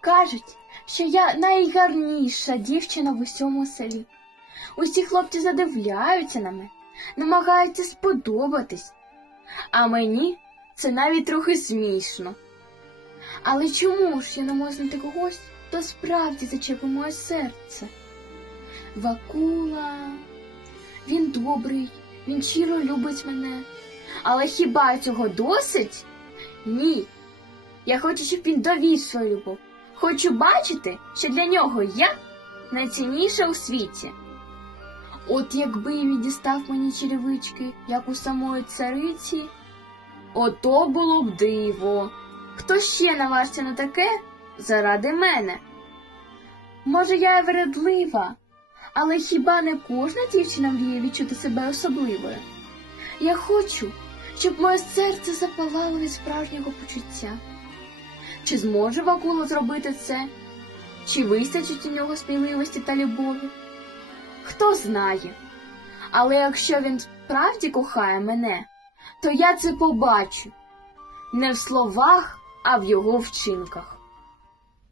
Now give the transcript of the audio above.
Кажуть, що я найгарніша дівчина в усьому селі. Усі хлопці задивляються на мене, намагаються сподобатись. А мені це навіть трохи смішно. Але чому ж я не можу знайти когось, хто справді зачепив моє серце? Вакула, він добрий, він щиро любить мене. Але хіба цього досить? Ні. Я хочу, щоб він довів свою любов. Хочу бачити, що для нього я найцінніша у світі. От якби він дістав мені черевички, як у самої цариці, ото було б диво. Хто ще наважся на таке заради мене? Може, я і вередлива, але хіба не кожна дівчина мріє відчути себе особливою? Я хочу, щоб моє серце запалало від справжнього почуття. Чи зможе Вакула зробити це? Чи вистачить у нього сміливості та любові? Хто знає. Але якщо він справді кохає мене, то я це побачу не в словах, а в його вчинках.